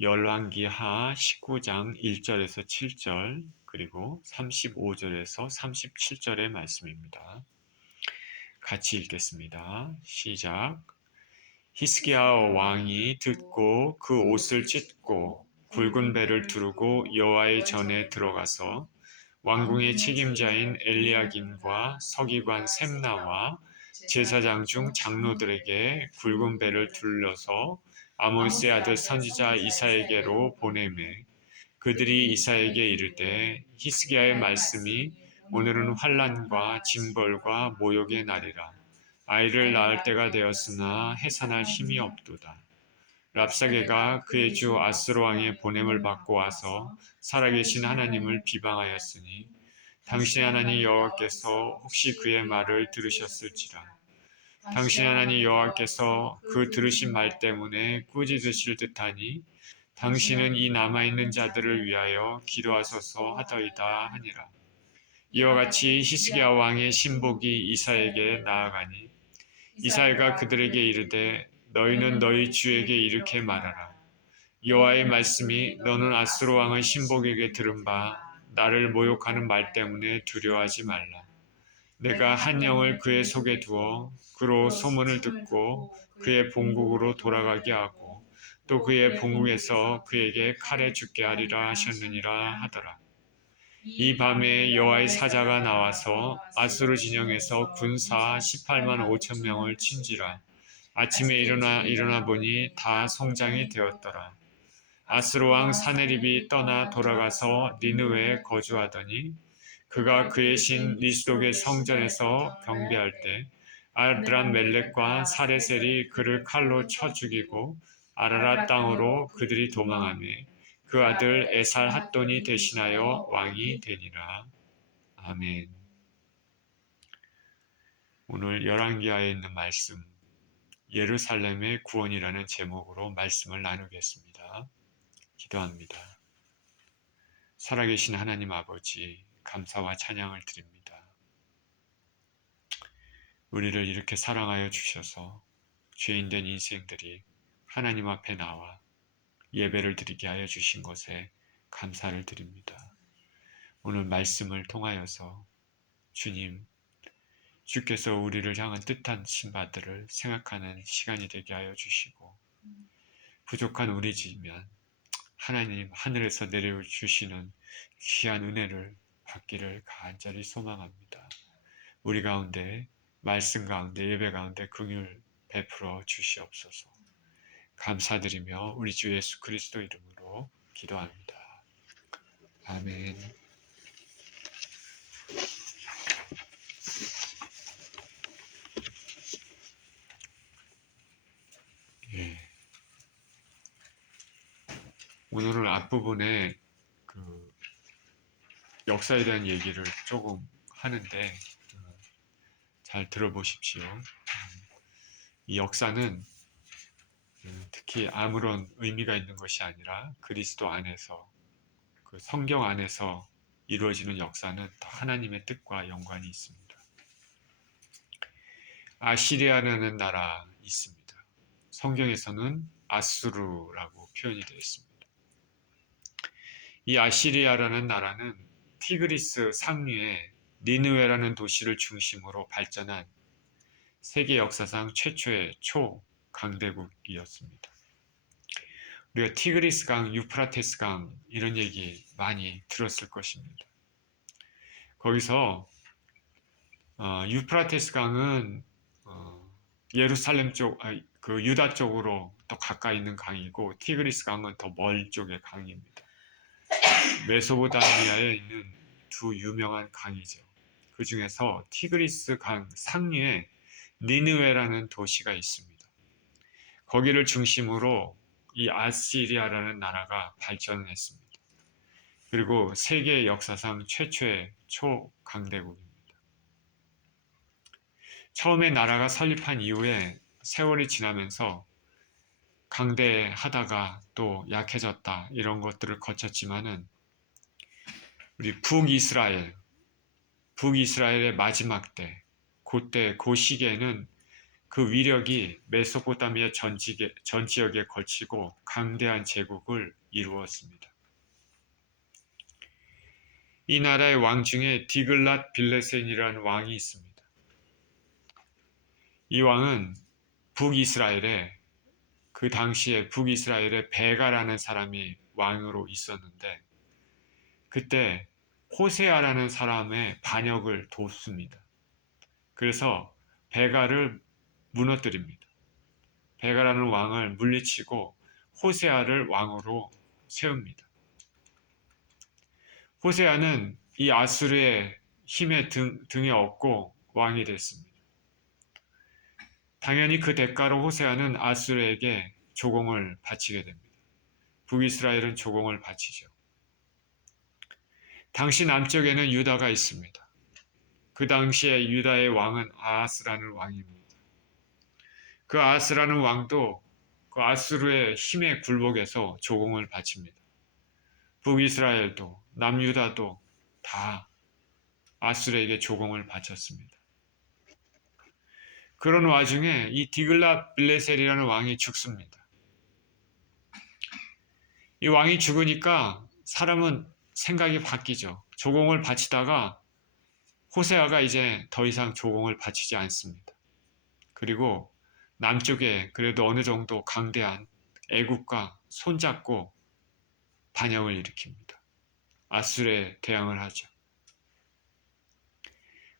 열왕기하 19장 1절에서 7절 그리고 35절에서 37절의 말씀입니다. 같이 읽겠습니다. 시작. 히스기야 왕이 듣고 그 옷을 찢고 굵은 배를 두르고 여호와의 전에 들어가서 왕궁의 책임자인 엘리야김과 서기관 셈나와 제사장 중 장로들에게 굵은 배를 둘러서 아모스의 아들 선지자 이사야에게로 보내매 그들이 이사야에게 이르되 히스기야의 말씀이 오늘은 환난과 징벌과 모욕의 날이라. 아이를 낳을 때가 되었으나 해산할 힘이 없도다. 랍사게가 그의 주 아스로 왕의 보냄을 받고 와서 살아계신 하나님을 비방하였으니 당신의 하나님 여호와께서 혹시 그의 말을 들으셨을지라. 당신의 하나님 여호와께서 그 들으신 말 때문에 꾸짖으실 듯하니 당신은 이 남아있는 자들을 위하여 기도하소서 하더이다 하니라. 이와 같이 히스기야 왕의 신복이 이사야에게 나아가니 이사야가 그들에게 이르되 너희는 너희 주에게 이렇게 말하라. 여호와의 말씀이 너는 아스로 왕의 신복에게 들은 바 나를 모욕하는 말 때문에 두려워하지 말라. 내가 한 영을 그의 속에 두어 그로 소문을 듣고 그의 본국으로 돌아가게 하고 또 그의 본국에서 그에게 칼에 죽게 하리라 하셨느니라 하더라. 이 밤에 여호와의 사자가 나와서 아수르 진영에서 군사 18만 5천 명을 친지라. 아침에 일어나 보니 다 성장이 되었더라. 아스루 왕 사네립이 떠나 돌아가서 니느웨에 거주하더니 그가 그의 신 니스독의 성전에서 경배할 때 아드람멜렉과 사레셀이 그를 칼로 쳐 죽이고 아라랏 땅으로 그들이 도망하며 그 아들 에살 핫돈이 대신하여 왕이 되니라. 아멘. 오늘 열왕기하에 있는 말씀 예루살렘의 구원이라는 제목으로 말씀을 나누겠습니다. 기도합니다. 살아계신 하나님 아버지, 감사와 찬양을 드립니다. 우리를 이렇게 사랑하여 주셔서 죄인된 인생들이 하나님 앞에 나와 예배를 드리게 하여 주신 것에 감사를 드립니다. 오늘 말씀을 통하여서 주님, 주께서 우리를 향한 뜻하신 바들을 생각하는 시간이 되게 하여 주시고 부족한 우리지만 하나님 하늘에서 내려주시는 귀한 은혜를 받기를 간절히 소망합니다. 우리 가운데 말씀 가운데 예배 가운데 긍휼 베풀어 주시옵소서. 감사드리며 우리 주 예수 그리스도 이름으로 기도합니다. 아멘. 예. 오늘은 앞부분에 그 역사에 대한 얘기를 조금 하는데 잘 들어보십시오. 이 역사는 특히 아무런 의미가 있는 것이 아니라 그리스도 안에서 그 성경 안에서 이루어지는 역사는 다 하나님의 뜻과 연관이 있습니다. 아시리아라는 나라 있습니다. 성경에서는 아수르라고 표현이 되어 있습니다. 이 아시리아라는 나라는 티그리스 상류의 니느웨라는 도시를 중심으로 발전한 세계 역사상 최초의 초강대국이었습니다. 우리가 티그리스 강, 유프라테스 강 이런 얘기 많이 들었을 것입니다. 거기서 유프라테스 강은 예루살렘 쪽, 그 유다 쪽으로 더 가까이 있는 강이고 티그리스 강은 더 멀 쪽의 강입니다. 메소포타미아에 있는 두 유명한 강이죠. 그 중에서 티그리스 강 상류에 니느웨라는 도시가 있습니다. 거기를 중심으로 이 아시리아라는 나라가 발전했습니다. 그리고 세계 역사상 최초의 초강대국입니다. 처음에 나라가 설립한 이후에 세월이 지나면서 강대하다가 또 약해졌다 이런 것들을 거쳤지만은 우리 북이스라엘의 마지막 때, 그때 그 시기에는 그 위력이 메소포타미아 전 지역에 걸치고 강대한 제국을 이루었습니다. 이 나라의 왕 중에 디글랏 빌레센이라는 왕이 있습니다. 이 왕은 북이스라엘에 그 당시에 북이스라엘에 베가라는 사람이 왕으로 있었는데 그때 호세아라는 사람의 반역을 돕습니다. 그래서 베가를 무너뜨립니다. 베가라는 왕을 물리치고 호세아를 왕으로 세웁니다. 호세아는 이 아수르의 힘에 등에 업고 왕이 됐습니다. 당연히 그 대가로 호세아는 아수르에게 조공을 바치게 됩니다. 북이스라엘은 조공을 바치죠. 당시 남쪽에는 유다가 있습니다. 그 당시에 유다의 왕은 아하스라는 왕입니다. 그 아하스라는 왕도 그 아수르의 힘에 굴복해서 조공을 바칩니다. 북이스라엘도 남유다도 다 아수르에게 조공을 바쳤습니다. 그런 와중에 이 디글랏 빌레셀이라는 왕이 죽습니다. 이 왕이 죽으니까 사람은 생각이 바뀌죠. 조공을 바치다가 호세아가 이제 더 이상 조공을 바치지 않습니다. 그리고 남쪽에 그래도 어느 정도 강대한 애국과 손잡고 반역을 일으킵니다. 아수르에 대항을 하죠.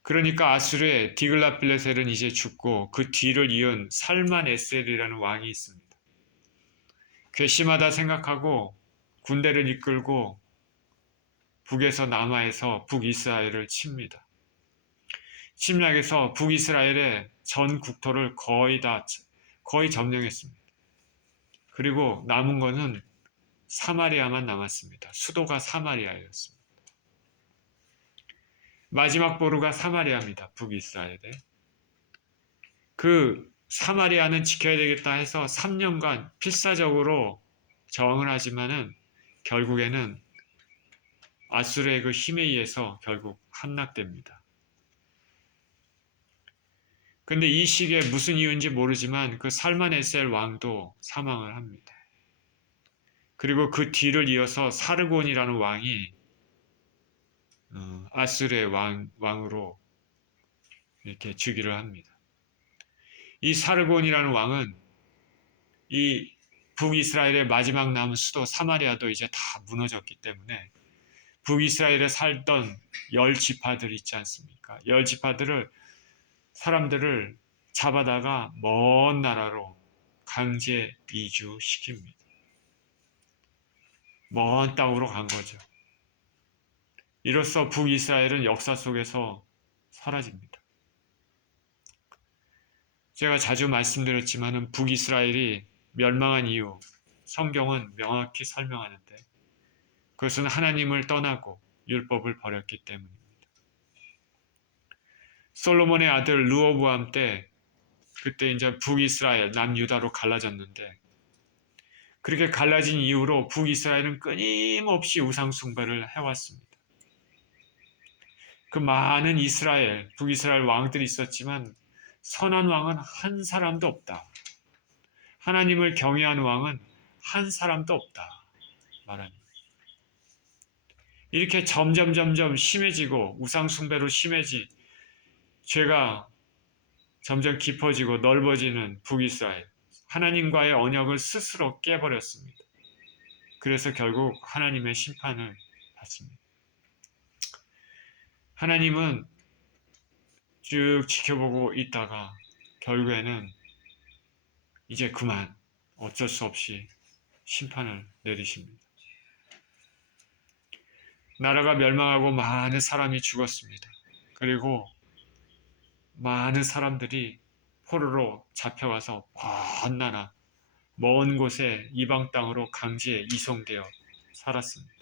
그러니까 아수르의 디글랏 빌레셀은 이제 죽고 그 뒤를 이은 살만에셀이라는 왕이 있습니다. 괘씸하다 생각하고 군대를 이끌고 북에서 남하에서 북이스라엘을 칩니다. 침략해서 북이스라엘의 전 국토를 거의 점령했습니다. 그리고 남은 것은 사마리아만 남았습니다. 수도가 사마리아였습니다. 마지막 보루가 사마리아입니다. 북이스라엘에. 그 사마리아는 지켜야 되겠다 해서 3년간 필사적으로 저항을 하지만은 결국에는 아수르의 그 힘에 의해서 결국 함락됩니다. 근데 이 시기에 무슨 이유인지 모르지만 그 살만에셀 왕도 사망을 합니다. 그리고 그 뒤를 이어서 사르곤이라는 왕이 아수르의 왕으로 이렇게 즉위를 합니다. 이 사르곤이라는 왕은 이 북이스라엘의 마지막 남은 수도 사마리아도 이제 다 무너졌기 때문에 북이스라엘에 살던 10지파들 있지 않습니까? 10지파들을 사람들을 잡아다가 먼 나라로 강제 이주시킵니다. 먼 땅으로 간 거죠. 이로써 북이스라엘은 역사 속에서 사라집니다. 제가 자주 말씀드렸지만 북이스라엘이 멸망한 이유 성경은 명확히 설명하는데 그것은 하나님을 떠나고 율법을 버렸기 때문입니다. 솔로몬의 아들 르호보암 때 그때 이제 북이스라엘 남유다로 갈라졌는데 그렇게 갈라진 이후로 북이스라엘은 끊임없이 우상 숭배를 해왔습니다. 그 많은 북이스라엘 왕들이 있었지만 선한 왕은 한 사람도 없다. 하나님을 경외하는 왕은 한 사람도 없다. 말합니다. 이렇게 점점 심해지고 우상 숭배로 죄가 점점 깊어지고 넓어지는 북이스라엘. 하나님과의 언약을 스스로 깨버렸습니다. 그래서 결국 하나님의 심판을 받습니다. 하나님은 쭉 지켜보고 있다가 결국에는 이제 그만 어쩔 수 없이 심판을 내리십니다. 나라가 멸망하고 많은 사람이 죽었습니다. 그리고 많은 사람들이 포로로 잡혀가서 먼 나라, 먼 곳에 이방 땅으로 강제에 이송되어 살았습니다.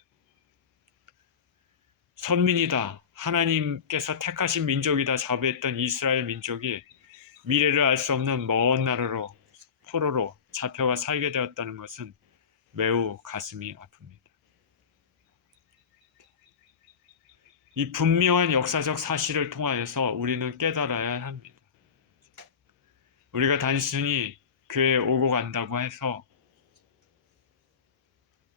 선민이다, 하나님께서 택하신 민족이다 자부했던 이스라엘 민족이 미래를 알 수 없는 먼 나라로 포로로 잡혀가 살게 되었다는 것은 매우 가슴이 아픕니다. 이 분명한 역사적 사실을 통하여서 우리는 깨달아야 합니다. 우리가 단순히 교회에 오고 간다고 해서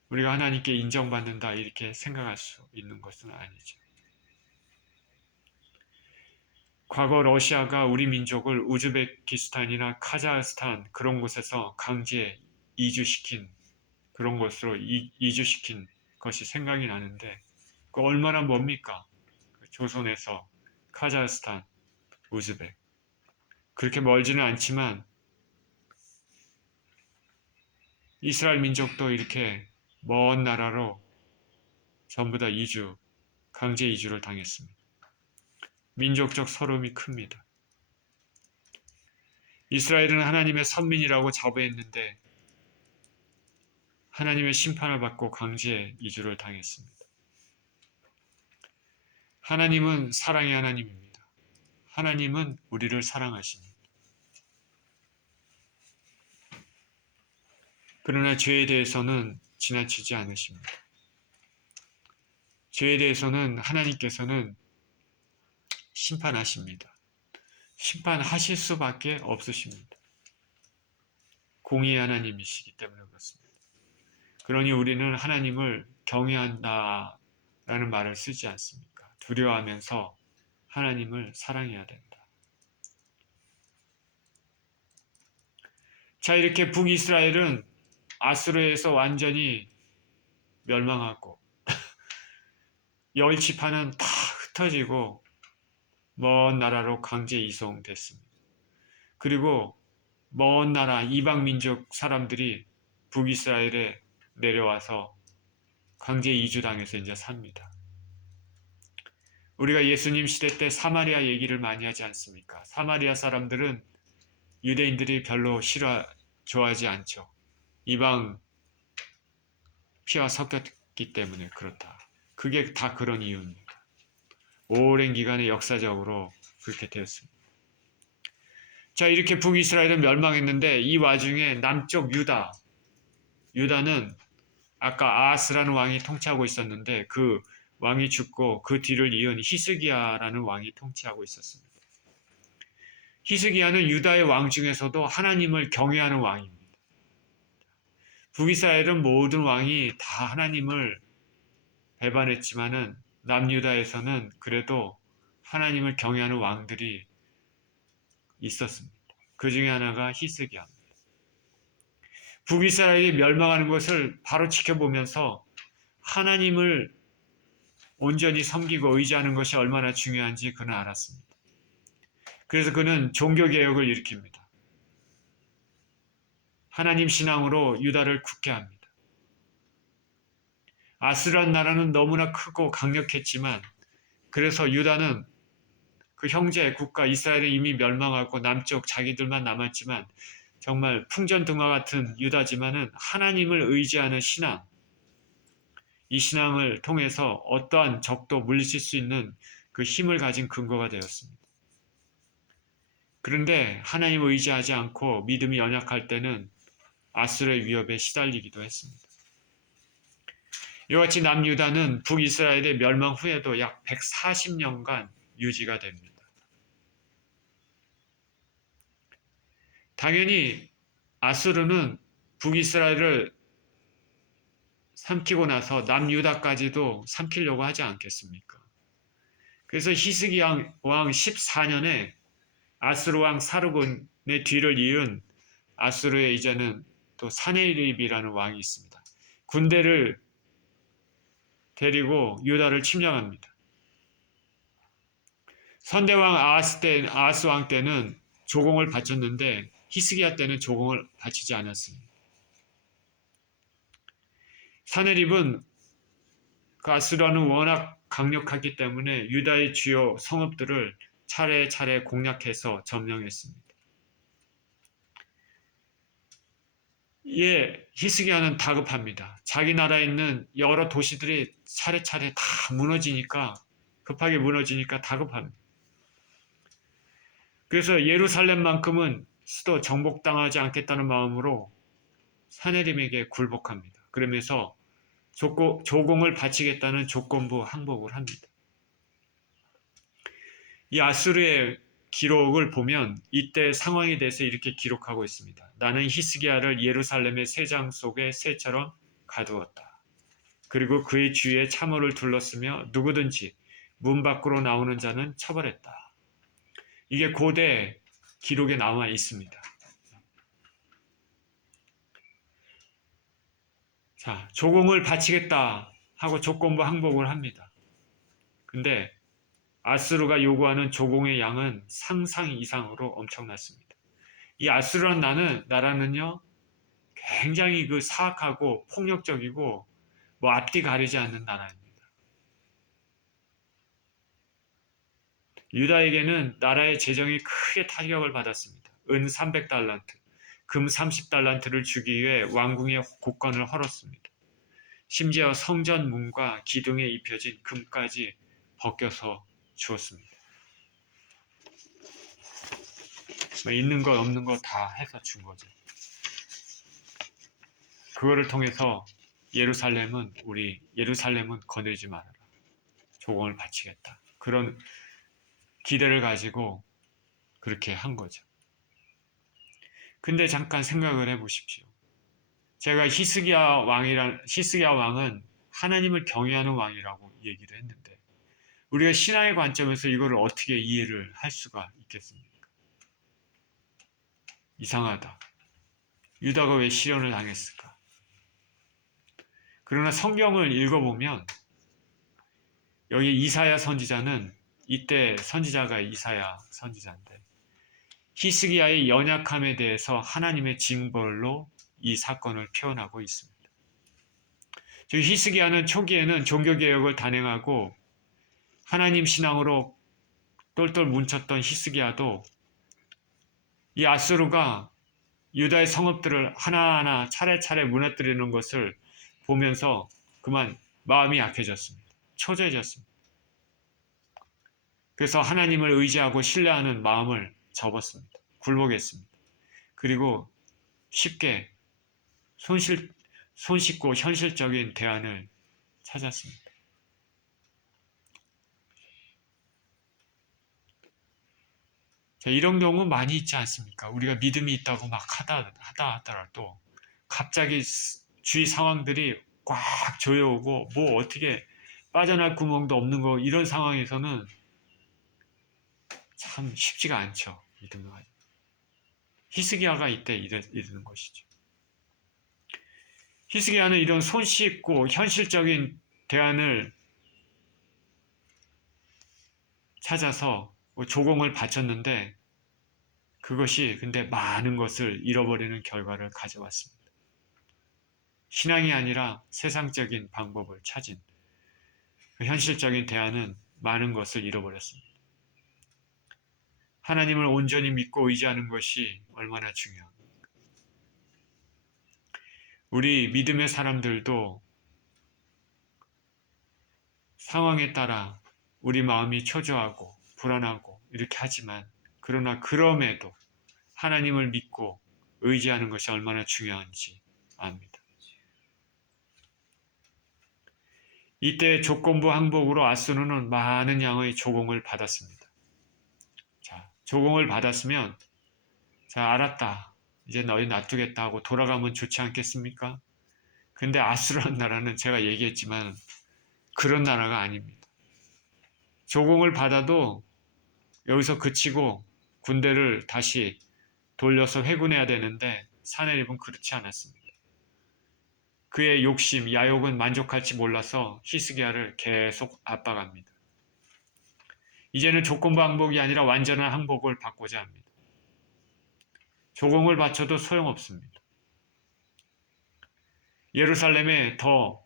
우리가 하나님께 인정받는다 이렇게 생각할 수 있는 것은 아니죠. 과거 러시아가 우리 민족을 우즈베키스탄이나 카자흐스탄 그런 곳에서 강제 이주시킨 그런 곳으로 이주시킨 것이 생각이 나는데 그 얼마나 멉니까? 조선에서 카자흐스탄, 우즈벡 그렇게 멀지는 않지만 이스라엘 민족도 이렇게 먼 나라로 전부 다 강제 이주를 당했습니다. 민족적 서름이 큽니다. 이스라엘은 하나님의 선민이라고 자부했는데 하나님의 심판을 받고 강제 이주를 당했습니다. 하나님은 사랑의 하나님입니다. 하나님은 우리를 사랑하십니다. 그러나 죄에 대해서는 지나치지 않으십니다. 죄에 대해서는 하나님께서는 심판하십니다. 심판하실 수밖에 없으십니다. 공의의 하나님이시기 때문에 그렇습니다. 그러니 우리는 하나님을 경외한다라는 말을 쓰지 않습니까? 두려워하면서 하나님을 사랑해야 된다. 자, 이렇게 북이스라엘은 아수르에서 완전히 멸망하고 열 지파는 다 흩어지고 먼 나라로 강제 이송됐습니다. 그리고 먼 나라 이방 민족 사람들이 북이스라엘에 내려와서 강제 이주당해서 이제 삽니다. 우리가 예수님 시대 때 사마리아 얘기를 많이 하지 않습니까? 사마리아 사람들은 유대인들이 별로 좋아하지 않죠. 이방 피와 섞였기 때문에 그렇다. 그게 다 그런 이유입니다. 오랜 기간에 역사적으로 그렇게 되었습니다. 자, 이렇게 북이스라엘은 멸망했는데 이 와중에 남쪽 유다는 아까 아하스라는 왕이 통치하고 있었는데 그 왕이 죽고 그 뒤를 이은 히스기야라는 왕이 통치하고 있었습니다. 히스기야는 유다의 왕 중에서도 하나님을 경외하는 왕입니다. 북이스라엘은 모든 왕이 다 하나님을 배반했지만은 남유다에서는 그래도 하나님을 경외하는 왕들이 있었습니다. 그 중에 하나가 히스기야입니다. 북이스라엘이 멸망하는 것을 바로 지켜보면서 하나님을 온전히 섬기고 의지하는 것이 얼마나 중요한지 그는 알았습니다. 그래서 그는 종교개혁을 일으킵니다. 하나님 신앙으로 유다를 굳게 합니다. 아수르란 나라는 너무나 크고 강력했지만 그래서 유다는 그 형제 국가 이스라엘은 이미 멸망하고 남쪽 자기들만 남았지만 정말 풍전등화 같은 유다지만은 하나님을 의지하는 신앙, 이 신앙을 통해서 어떠한 적도 물리칠 수 있는 그 힘을 가진 근거가 되었습니다. 그런데 하나님을 의지하지 않고 믿음이 연약할 때는 아수르의 위협에 시달리기도 했습니다. 이와 같이 남유다는 북이스라엘의 멸망 후에도 약 140년간 유지가 됩니다. 당연히 아수르는 북이스라엘을 삼키고 나서 남유다까지도 삼키려고 하지 않겠습니까? 그래서 히스기야 왕 14년에 아수르 왕 사르곤의 뒤를 이은 아수르의 이제는 또 사네립이라는 왕이 있습니다. 군대를 데리고 유다를 침략합니다. 선대왕 아하스 왕 때는 조공을 바쳤는데 히스기야 때는 조공을 바치지 않았습니다. 사네립은 그 아수르는 워낙 강력하기 때문에 유다의 주요 성읍들을 차례차례 공략해서 점령했습니다. 이에 히스기야는 다급합니다. 자기 나라에 있는 여러 도시들이 차례차례 다 무너지니까 급하게 무너지니까 다급합니다. 그래서 예루살렘만큼은 수도 정복당하지 않겠다는 마음으로 사네림에게 굴복합니다. 그러면서 조공을 바치겠다는 조건부 항복을 합니다. 이 아수르의 기록을 보면 이때 상황에 대해서 이렇게 기록하고 있습니다. 나는 히스기야를 예루살렘의 새장 속에 새처럼 가두었다. 그리고 그의 주위에 참호를 둘렀으며 누구든지 문 밖으로 나오는 자는 처벌했다. 이게 고대 기록에 나와 있습니다. 자, 조공을 바치겠다 하고 조건부 항복을 합니다. 근데 아수르가 요구하는 조공의 양은 상상 이상으로 엄청났습니다. 이 아수르라는 나라는요, 굉장히 사악하고 폭력적이고 뭐 앞뒤 가리지 않는 나라입니다. 유다에게는 나라의 재정이 크게 타격을 받았습니다. 은 300달란트, 금 30달란트를 주기 위해 왕궁의 곡간을 헐었습니다. 심지어 성전 문과 기둥에 입혀진 금까지 벗겨서 주었습니다. 있는 거 없는 거 다 해서 준 거죠. 그거를 통해서 예루살렘은 거느리지 말아라. 조공을 바치겠다. 그런 기대를 가지고 그렇게 한 거죠. 근데 잠깐 생각을 해보십시오. 제가 히스기야 왕은 하나님을 경외하는 왕이라고 얘기를 했는데 우리가 신앙의 관점에서 이거를 어떻게 이해를 할 수가 있겠습니까? 이상하다. 유다가 왜 시련을 당했을까? 그러나 성경을 읽어보면 여기 이사야 선지자는 이때 선지자가 이사야 선지자인데 히스기야의 연약함에 대해서 하나님의 징벌로 이 사건을 표현하고 있습니다. 즉 히스기야는 초기에는 종교개혁을 단행하고 하나님 신앙으로 똘똘 뭉쳤던 히스기야도 이 아수르가 유다의 성읍들을 하나하나 차례차례 무너뜨리는 것을 보면서 그만 마음이 약해졌습니다. 초조해졌습니다. 그래서 하나님을 의지하고 신뢰하는 마음을 접었습니다. 굴복했습니다. 그리고 쉽게 손쉽고 현실적인 대안을 찾았습니다. 자, 이런 경우 많이 있지 않습니까? 우리가 믿음이 있다고 막 하다 하더라도 갑자기 주위 상황들이 꽉 조여오고 뭐 어떻게 빠져날 구멍도 없는 거 이런 상황에서는 참 쉽지가 않죠. 믿음을 가지고. 히스기야가 이때 이르는 것이죠. 히스기야는 이런 손쉽고 현실적인 대안을 찾아서 조공을 바쳤는데 그것이 근데 많은 것을 잃어버리는 결과를 가져왔습니다. 신앙이 아니라 세상적인 방법을 찾은 그 현실적인 대안은 많은 것을 잃어버렸습니다. 하나님을 온전히 믿고 의지하는 것이 얼마나 중요합니까? 우리 믿음의 사람들도 상황에 따라 우리 마음이 초조하고 불안하고 이렇게 하지만 그러나 그럼에도 하나님을 믿고 의지하는 것이 얼마나 중요한지 압니다. 이때 조건부 항복으로 아수르는 많은 양의 조공을 받았습니다. 자, 조공을 받았으면 자, 알았다. 이제 너희 놔두겠다 하고 돌아가면 좋지 않겠습니까? 근데 아수르라는 나라는 제가 얘기했지만 그런 나라가 아닙니다. 조공을 받아도 여기서 그치고 군대를 다시 돌려서 회군해야 되는데 사내립은 그렇지 않았습니다. 그의 욕심, 야욕은 만족할지 몰라서 히스기야를 계속 압박합니다. 이제는 조건부 항복이 아니라 완전한 항복을 받고자 합니다. 조공을 바쳐도 소용없습니다. 예루살렘에 더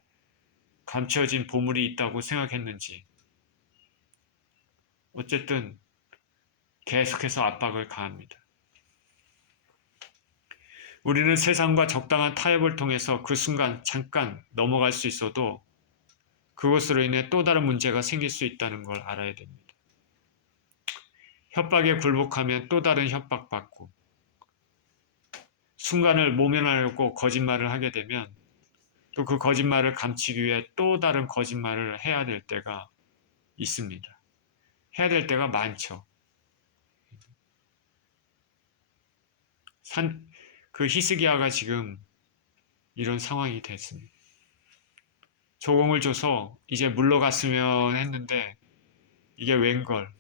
감춰진 보물이 있다고 생각했는지 어쨌든 계속해서 압박을 가합니다. 우리는 세상과 적당한 타협을 통해서 그 순간 잠깐 넘어갈 수 있어도 그것으로 인해 또 다른 문제가 생길 수 있다는 걸 알아야 됩니다. 협박에 굴복하면 또 다른 협박받고 순간을 모면하려고 거짓말을 하게 되면 또 그 거짓말을 감추기 위해 또 다른 거짓말을 해야 될 때가 있습니다. 해야 될 때가 많죠. 그 히스기야가 지금 이런 상황이 됐습니다. 조공을 줘서 이제 물러갔으면 했는데 이게 웬걸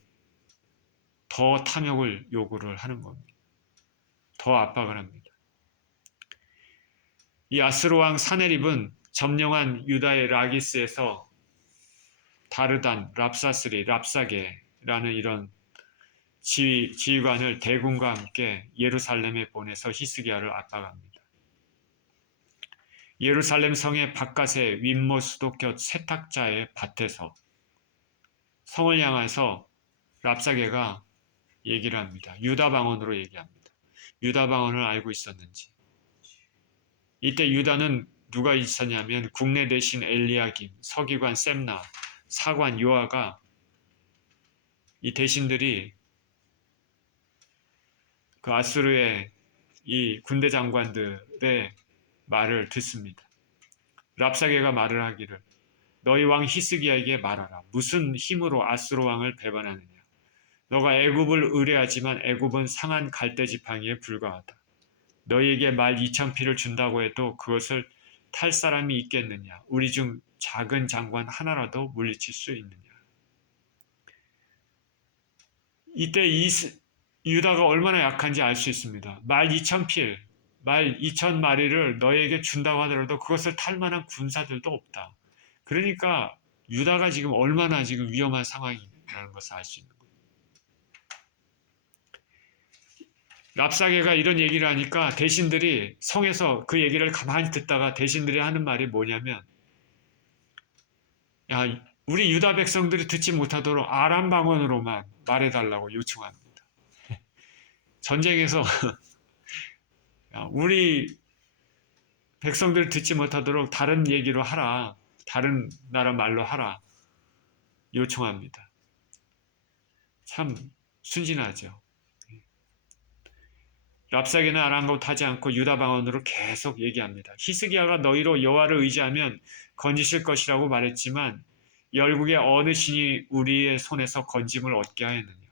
더 탐욕을 요구를 하는 겁니다. 더 압박을 합니다. 이 아스로 왕 사네립은 점령한 유다의 라기스에서 다르단, 랍사스리, 랍사게라는 이런 지휘관을 대군과 함께 예루살렘에 보내서 히스기야를 압박합니다. 예루살렘 성의 바깥의 윗모수도 곁 세탁자의 밭에서 성을 향해서 랍사게가 얘기를 합니다. 유다 방언으로 얘기합니다. 유다 방언을 알고 있었는지. 이때 유다는 누가 있었냐면 국내 대신 엘리야김, 서기관 셈나, 사관 요아가 이 대신들이 그 아수르의 이 군대 장관들의 말을 듣습니다. 랍사게가 말을 하기를 너희 왕 히스기야에게 말하라. 무슨 힘으로 아수르 왕을 배반하느냐. 너가 애굽을 의뢰하지만 애굽은 상한 갈대 지팡이에 불과하다. 너희에게 말 2,000피를 준다고 해도 그것을 탈 사람이 있겠느냐. 우리 중 작은 장관 하나라도 물리칠 수 있느냐. 이때 유다가 얼마나 약한지 알 수 있습니다. 말 2,000필, 말 2,000마리를 너희에게 준다고 하더라도 그것을 탈 만한 군사들도 없다. 그러니까 유다가 지금 얼마나 지금 위험한 상황이라는 것을 알 수 있는 거예요. 랍사게가 이런 얘기를 하니까 대신들이 성에서 그 얘기를 가만히 듣다가 대신들이 하는 말이 뭐냐면 야, 우리 유다 백성들이 듣지 못하도록 아람 방언으로만 말해달라고 요청합니다. 전쟁에서 우리 백성들을 듣지 못하도록 다른 얘기로 하라. 다른 나라 말로 하라. 요청합니다. 참 순진하죠. 랍사게는 아랑곳하지 않고 유다 방언으로 계속 얘기합니다. 히스기야가 너희로 여호와를 의지하면 건지실 것이라고 말했지만 열국의 어느 신이 우리의 손에서 건짐을 얻게 하였느냐.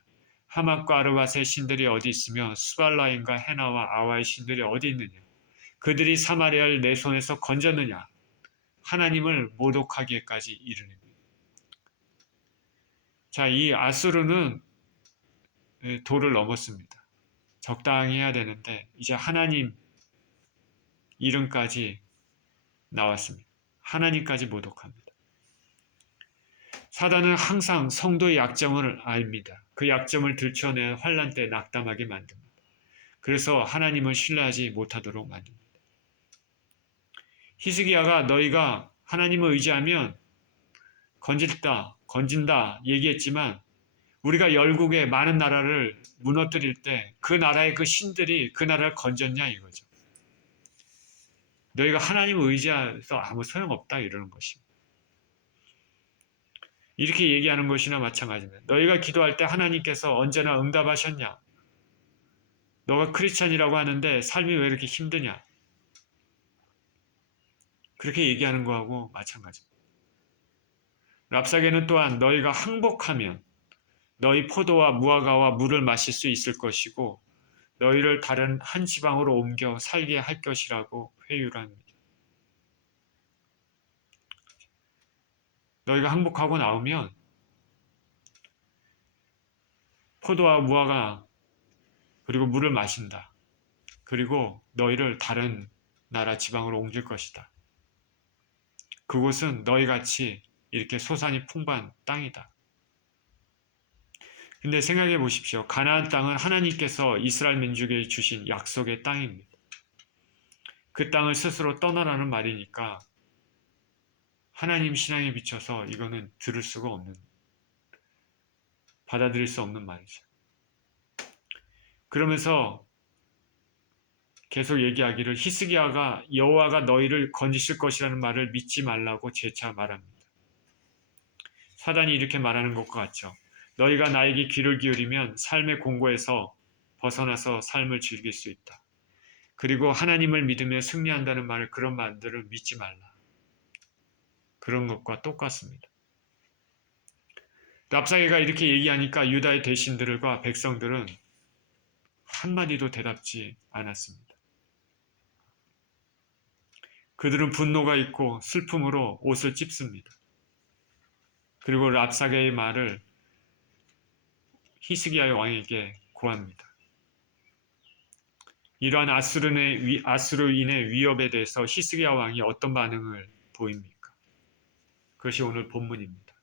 하맛과 아르밧의 신들이 어디 있으며 수발라임과 헤나와 아와의 신들이 어디 있느냐. 그들이 사마리아를 내 손에서 건졌느냐. 하나님을 모독하기까지 이르는. 자, 이 아수르는 도를 넘었습니다. 적당히 해야 되는데 이제 하나님 이름까지 나왔습니다. 하나님까지 모독합니다. 사단은 항상 성도의 약점을 압니다. 그 약점을 들춰내 환난 때 낙담하게 만듭니다. 그래서 하나님을 신뢰하지 못하도록 만듭니다. 히스기야가 너희가 하나님을 의지하면 건진다 얘기했지만 우리가 열국의 많은 나라를 무너뜨릴 때 그 나라의 그 신들이 그 나라를 건졌냐 이거죠. 너희가 하나님을 의지해서 아무 소용없다 이러는 것입니다. 이렇게 얘기하는 것이나 마찬가지입니다. 너희가 기도할 때 하나님께서 언제나 응답하셨냐? 너가 크리스찬이라고 하는데 삶이 왜 이렇게 힘드냐? 그렇게 얘기하는 거하고 마찬가지입니다. 랍사게는 또한 너희가 항복하면 너희 포도와 무화과와 물을 마실 수 있을 것이고 너희를 다른 한 지방으로 옮겨 살게 할 것이라고 회유를 합니다. 너희가 항복하고 나오면 포도와 무화과 그리고 물을 마신다. 그리고 너희를 다른 나라 지방으로 옮길 것이다. 그곳은 너희같이 이렇게 소산이 풍부한 땅이다. 근데 생각해 보십시오. 가나안 땅은 하나님께서 이스라엘 민족에게 주신 약속의 땅입니다. 그 땅을 스스로 떠나라는 말이니까 하나님 신앙에 비춰서 이거는 들을 수가 없는, 받아들일 수 없는 말이죠. 그러면서 계속 얘기하기를 히스기야가 여호와가 너희를 건지실 것이라는 말을 믿지 말라고 재차 말합니다. 사단이 이렇게 말하는 것과 같죠. 너희가 나에게 귀를 기울이면 삶의 공고에서 벗어나서 삶을 즐길 수 있다. 그리고 하나님을 믿으며 승리한다는 말, 그런 말들을 믿지 말라. 그런 것과 똑같습니다. 랍사게가 이렇게 얘기하니까 유다의 대신들과 백성들은 한마디도 대답지 않았습니다. 그들은 분노가 있고 슬픔으로 옷을 찢습니다. 그리고 랍사게의 말을 히스기야의 왕에게 고합니다. 이러한 아수르인의 위협에 대해서 히스기야 왕이 어떤 반응을 보입니까? 그것이 오늘 본문입니다.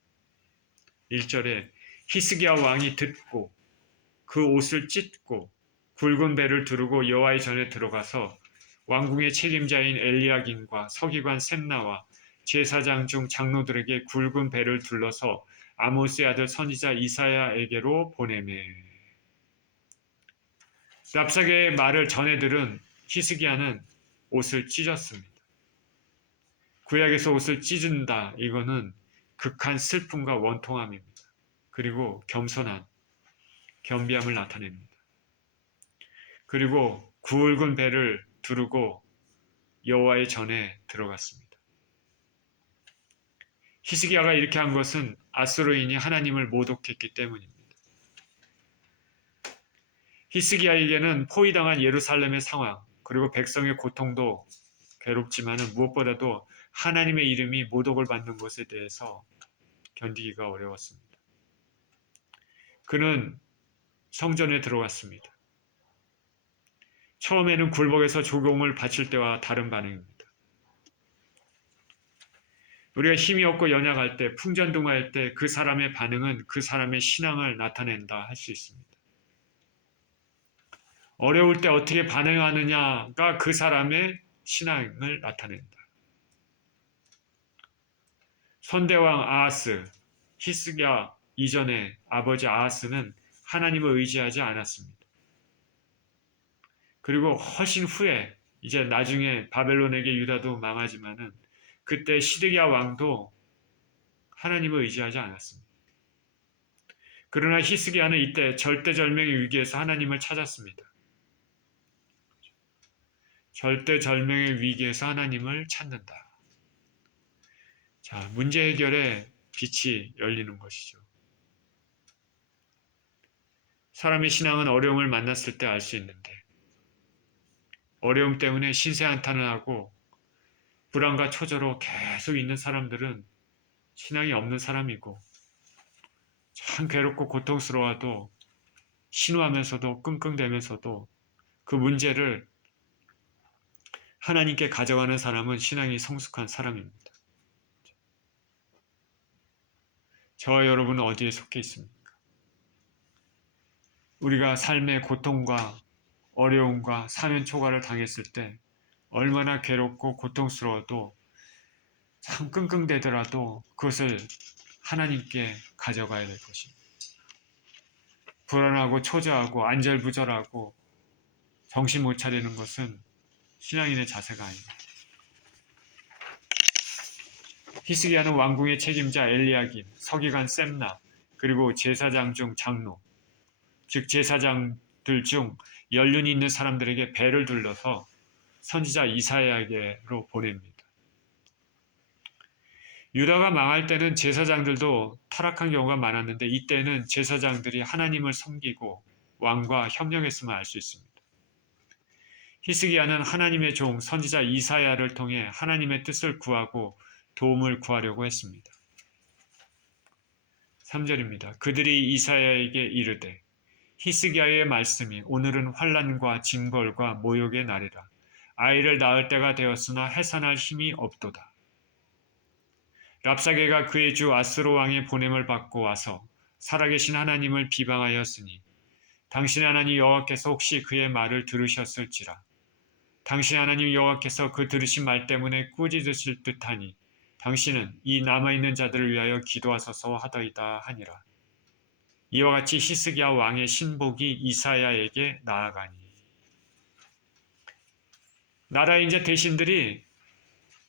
1절에 히스기야 왕이 듣고 그 옷을 찢고 굵은 배를 두르고 여호와의 전에 들어가서 왕궁의 책임자인 엘리야김과 서기관 셈나와 제사장 중 장로들에게 굵은 배를 둘러서 아모스의 아들 선지자 이사야에게로 보내매. 랍사게의 말을 전해 들은 히스기야는 옷을 찢었습니다. 구약에서 옷을 찢은다. 이거는 극한 슬픔과 원통함입니다. 그리고 겸손한 겸비함을 나타냅니다. 그리고 굵은 배를 두르고 여호와의 전에 들어갔습니다. 히스기야가 이렇게 한 것은 아수르인이 하나님을 모독했기 때문입니다. 히스기야에게는 포위당한 예루살렘의 상황, 그리고 백성의 고통도 괴롭지만은 무엇보다도 하나님의 이름이 모독을 받는 것에 대해서 견디기가 어려웠습니다. 그는 성전에 들어갔습니다. 처음에는 굴복에서 조공을 바칠 때와 다른 반응입니다. 우리가 힘이 없고 연약할 때, 풍전등화할 때 그 사람의 반응은 그 사람의 신앙을 나타낸다 할 수 있습니다. 어려울 때 어떻게 반응하느냐가 그 사람의 신앙을 나타낸다. 선대왕 아하스, 히스기야 이전에 아버지 아하스는 하나님을 의지하지 않았습니다. 그리고 훨씬 후에 이제 나중에 바벨론에게 유다도 망하지만은 그때 시드기야 왕도 하나님을 의지하지 않았습니다. 그러나 히스기야는 이때 절대절명의 위기에서 하나님을 찾았습니다. 절대절명의 위기에서 하나님을 찾는다. 자, 문제 해결의 빛이 열리는 것이죠. 사람의 신앙은 어려움을 만났을 때 알 수 있는데 어려움 때문에 신세한탄을 하고 불안과 초조로 계속 있는 사람들은 신앙이 없는 사람이고 참 괴롭고 고통스러워도 신호하면서도 끙끙대면서도 그 문제를 하나님께 가져가는 사람은 신앙이 성숙한 사람입니다. 저와 여러분은 어디에 속해 있습니까? 우리가 삶의 고통과 어려움과 사면 초과를 당했을 때 얼마나 괴롭고 고통스러워도 참 끙끙대더라도 그것을 하나님께 가져가야 될 것입니다. 불안하고 초조하고 안절부절하고 정신 못 차리는 것은 신앙인의 자세가 아닙니다. 히스기야는 왕궁의 책임자 엘리야김, 서기관 셈나, 그리고 제사장 중 장로, 즉 제사장들 중 연륜이 있는 사람들에게 배를 둘러서 선지자 이사야에게로 보냅니다. 유다가 망할 때는 제사장들도 타락한 경우가 많았는데 이때는 제사장들이 하나님을 섬기고 왕과 협력했음을 알 수 있습니다. 히스기야는 하나님의 종 선지자 이사야를 통해 하나님의 뜻을 구하고 도움을 구하려고 했습니다. 3절입니다. 그들이 이사야에게 이르되 히스기야의 말씀이 오늘은 환난과 징벌과 모욕의 날이라. 아이를 낳을 때가 되었으나 해산할 힘이 없도다. 랍사게가 그의 주 아수르 왕의 보냄을 받고 와서 살아계신 하나님을 비방하였으니 당신의 하나님 여호와께서 혹시 그의 말을 들으셨을지라. 당신의 하나님 여호와께서 그 들으신 말 때문에 꾸짖으실 듯하니 당신은 이 남아있는 자들을 위하여 기도하소서 하더이다 하니라. 이와 같이 히스기야 왕의 신복이 이사야에게 나아가니. 나라의 이제 대신들이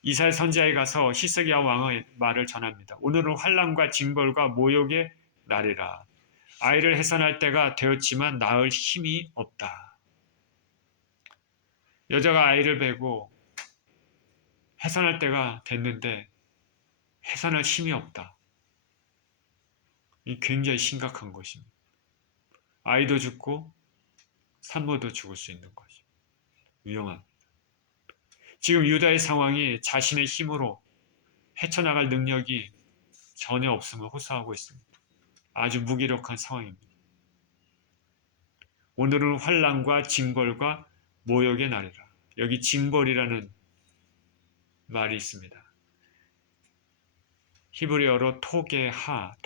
이사야 선지자에 가서 히스기야 왕의 말을 전합니다. 오늘은 환난과 징벌과 모욕의 날이라. 아이를 해산할 때가 되었지만 낳을 힘이 없다. 여자가 아이를 베고 해산할 때가 됐는데 해산할 힘이 없다. 이 굉장히 심각한 것입니다. 아이도 죽고 산모도 죽을 수 있는 것이 위험합니다. 지금 유다의 상황이 자신의 힘으로 헤쳐나갈 능력이 전혀 없음을 호소하고 있습니다. 아주 무기력한 상황입니다. 오늘은 환난과 징벌과 모욕의 날이라. 여기 징벌이라는 말이 있습니다. 히브리어로 토게하.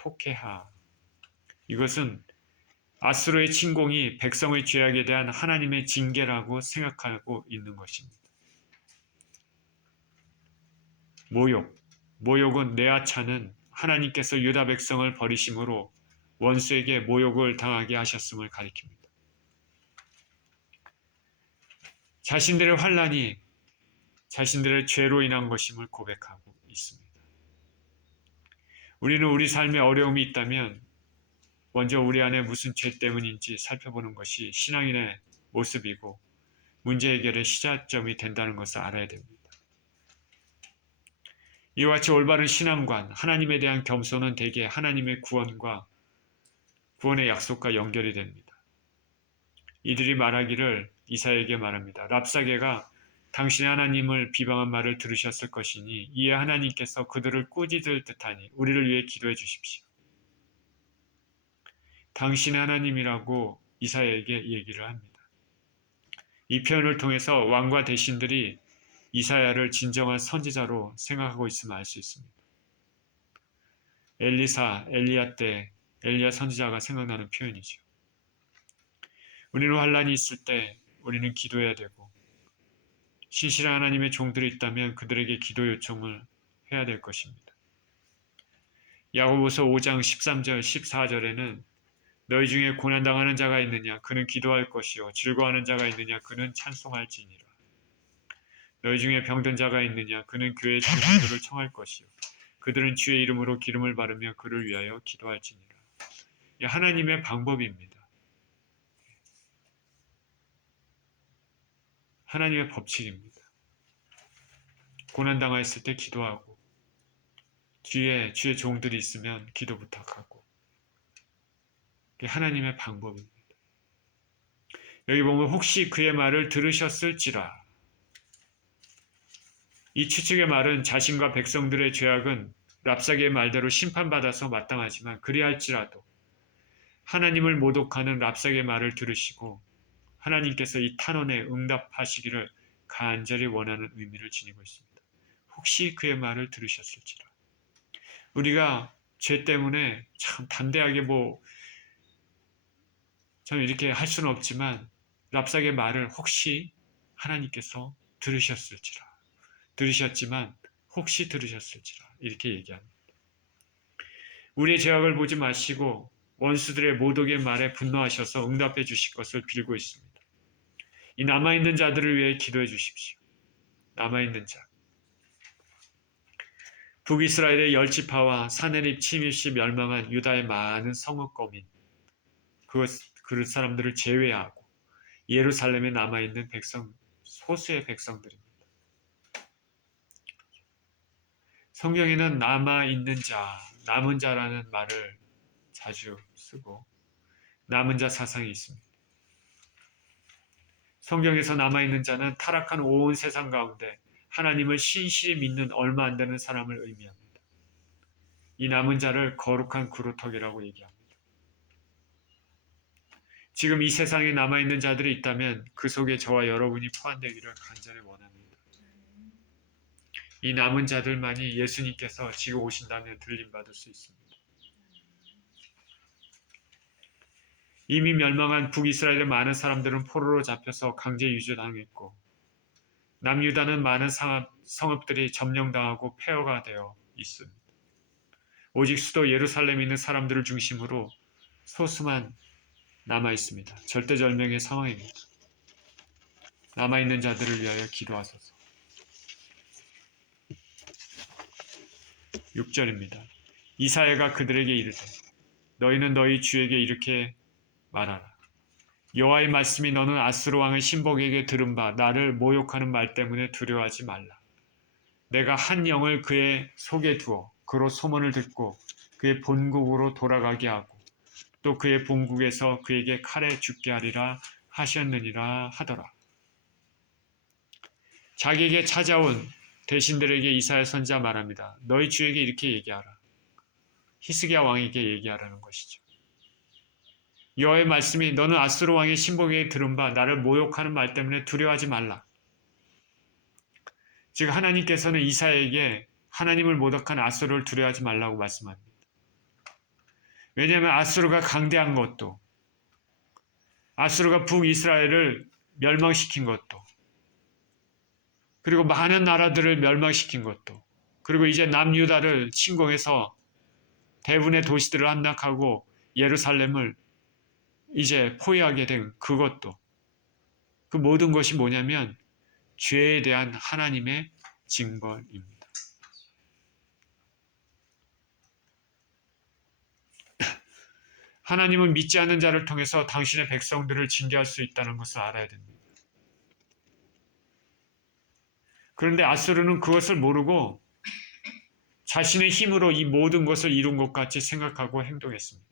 이것은 아수르의 침공이 백성의 죄악에 대한 하나님의 징계라고 생각하고 있는 것입니다. 모욕은 뇌하차는 하나님께서 유다 백성을 버리심으로 원수에게 모욕을 당하게 하셨음을 가리킵니다. 자신들의 환난이 자신들의 죄로 인한 것임을 고백하고 있습니다. 우리는 우리 삶에 어려움이 있다면 먼저 우리 안에 무슨 죄 때문인지 살펴보는 것이 신앙인의 모습이고 문제 해결의 시작점이 된다는 것을 알아야 됩니다. 이와 같이 올바른 신앙관, 하나님에 대한 겸손은 대개 하나님의 구원의 약속과 연결이 됩니다. 이들이 말하기를 이사야에게 말합니다. 랍사게가 당신의 하나님을 비방한 말을 들으셨을 것이니 이에 하나님께서 그들을 꾸짖을 듯하니 우리를 위해 기도해 주십시오. 당신의 하나님이라고 이사야에게 얘기를 합니다. 이 표현을 통해서 왕과 대신들이 이사야를 진정한 선지자로 생각하고 있음을 알 수 있습니다. 엘리야 때 엘리야 선지자가 생각나는 표현이죠. 우리는 환난이 있을 때 우리는 기도해야 되고 신실한 하나님의 종들이 있다면 그들에게 기도 요청을 해야 될 것입니다. 야고보서 5장 13절 14절에는 너희 중에 고난당하는 자가 있느냐 그는 기도할 것이요 즐거워하는 자가 있느냐 그는 찬송할지니라. 너희 중에 병든 자가 있느냐 그는 교회의 장로들을 청할 것이요 그들은 주의 이름으로 기름을 바르며 그를 위하여 기도할지니라. 하나님의 방법입니다. 하나님의 법칙입니다. 고난당했을 때 기도하고 주의 종들이 있으면 기도 부탁하고 이게 하나님의 방법입니다. 여기 보면 혹시 그의 말을 들으셨을지라. 이 추측의 말은 자신과 백성들의 죄악은 랍사게의 말대로 심판받아서 마땅하지만 그리할지라도 하나님을 모독하는 랍사게의 말을 들으시고 하나님께서 이 탄원에 응답하시기를 간절히 원하는 의미를 지니고 있습니다. 혹시 그의 말을 들으셨을지라. 우리가 죄 때문에 참 담대하게 참 이렇게 할 수는 없지만 랍사게의 말을 혹시 하나님께서 들으셨지만 혹시 들으셨을지라 이렇게 얘기합니다. 우리의 죄악을 보지 마시고 원수들의 모독의 말에 분노하셔서 응답해 주실 것을 빌고 있습니다. 이 남아있는 자들을 위해 기도해 주십시오. 남아있는 자. 북이스라엘의 열지파와 사내립 침입 시 멸망한 유다의 많은 성읍거민 그 사람들을 제외하고 예루살렘에 남아있는 소수의 백성들입니다. 성경에는 남아있는 자, 남은 자라는 말을 자주 쓰고 남은 자 사상이 있습니다. 성경에서 남아있는 자는 타락한 온 세상 가운데 하나님을 신실히 믿는 얼마 안 되는 사람을 의미합니다. 이 남은 자를 거룩한 그루터기라고 얘기합니다. 지금 이 세상에 남아있는 자들이 있다면 그 속에 저와 여러분이 포함되기를 간절히 원합니다. 이 남은 자들만이 예수님께서 지금 오신다면 들림받을 수 있습니다. 이미 멸망한 북이스라엘의 많은 사람들은 포로로 잡혀서 강제 유죄당했고 남유다는 많은 성읍들이 점령당하고 폐허가 되어 있습니다. 오직 수도 예루살렘에 있는 사람들을 중심으로 소수만 남아 있습니다. 절대절명의 상황입니다. 남아있는 자들을 위하여 기도하소서. 6절입니다. 이사야가 그들에게 이르되 너희는 너희 주에게 이렇게 말하라. 여호와의 말씀이 너는 아수르 왕의 신복에게 들은 바 나를 모욕하는 말 때문에 두려워하지 말라. 내가 한 영을 그의 속에 두어 그로 소문을 듣고 그의 본국으로 돌아가게 하고 또 그의 본국에서 그에게 칼에 죽게 하리라 하셨느니라 하더라. 자기에게 찾아온 대신들에게 이사야 선지자 말합니다. 너희 주에게 이렇게 얘기하라. 히스기야 왕에게 얘기하라는 것이죠. 여호와의 말씀이 너는 아수르 왕의 신복에게 들은 바 나를 모욕하는 말 때문에 두려워하지 말라. 즉 하나님께서는 이사야에게 하나님을 모독한 아수르를 두려워하지 말라고 말씀합니다. 왜냐하면 아수르가 강대한 것도, 아수르가 북이스라엘을 멸망시킨 것도, 그리고 많은 나라들을 멸망시킨 것도, 그리고 이제 남유다를 침공해서 대부분의 도시들을 함락하고 예루살렘을 이제 포위하게 된 그것도, 그 모든 것이 뭐냐면 죄에 대한 하나님의 징벌입니다. 하나님은 믿지 않는 자를 통해서 당신의 백성들을 징계할 수 있다는 것을 알아야 됩니다. 그런데 아수르는 그것을 모르고 자신의 힘으로 이 모든 것을 이룬 것 같이 생각하고 행동했습니다.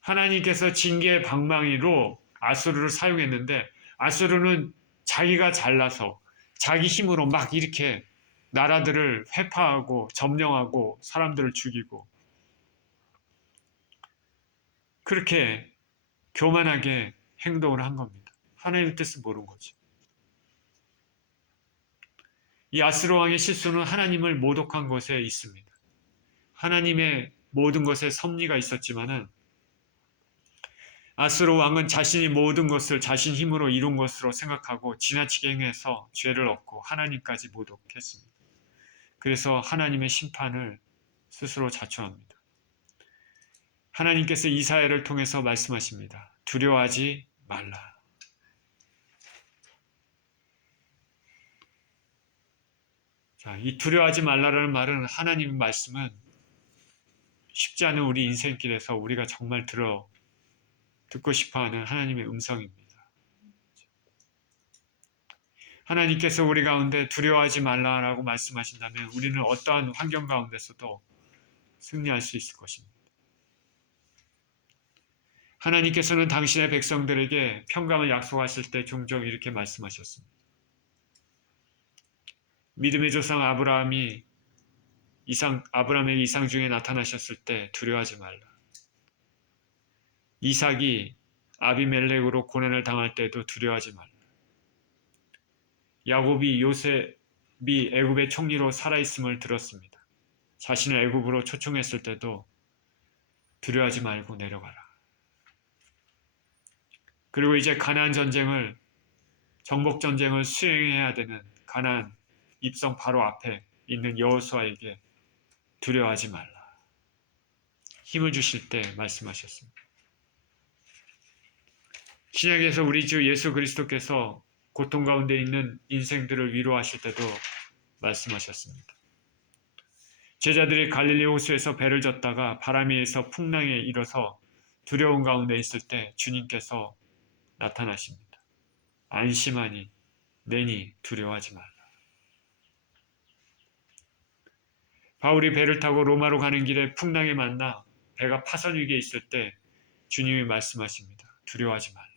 하나님께서 징계의 방망이로 아수르를 사용했는데 아수르는 자기가 잘나서 자기 힘으로 막 이렇게 나라들을 회파하고 점령하고 사람들을 죽이고 그렇게 교만하게 행동을 한 겁니다. 하나님의 뜻을 모른 거죠. 이 아수르 왕의 실수는 하나님을 모독한 것에 있습니다. 하나님의 모든 것에 섭리가 있었지만은 아수르 왕은 자신이 모든 것을 자신 힘으로 이룬 것으로 생각하고 지나치게 행해서 죄를 얻고 하나님까지 모독했습니다. 그래서 하나님의 심판을 스스로 자초합니다. 하나님께서 이사야를 통해서 말씀하십니다. 두려워하지 말라. 자, 이 두려워하지 말라라는 말은 하나님의 말씀은 쉽지 않은 우리 인생길에서 우리가 정말 듣고 싶어하는 하나님의 음성입니다. 하나님께서 우리 가운데 두려워하지 말라라고 말씀하신다면 우리는 어떠한 환경 가운데서도 승리할 수 있을 것입니다. 하나님께서는 당신의 백성들에게 평강을 약속하실 때 종종 이렇게 말씀하셨습니다. 믿음의 조상 아브라함에게 이상 중에 나타나셨을 때 두려워하지 말라. 이삭이 아비멜렉으로 고난을 당할 때도 두려워하지 말라. 야곱이 요셉이 애굽의 총리로 살아있음을 들었습니다. 자신을 애굽으로 초청했을 때도 두려워하지 말고 내려가라. 그리고 이제 가나안 전쟁을 정복 전쟁을 수행해야 되는 가나안 입성 바로 앞에 있는 여호수아에게 두려워하지 말라. 힘을 주실 때 말씀하셨습니다. 신약에서 우리 주 예수 그리스도께서 고통 가운데 있는 인생들을 위로하실 때도 말씀하셨습니다. 제자들이 갈릴리 호수에서 배를 젓다가 바람에 의해서 풍랑에 일어서 두려운 가운데 있을 때 주님께서 나타나십니다. 안심하니 내니 두려워하지 말라. 바울이 배를 타고 로마로 가는 길에 풍랑에 만나 배가 파선 위기에 있을 때 주님이 말씀하십니다. 두려워하지 말라.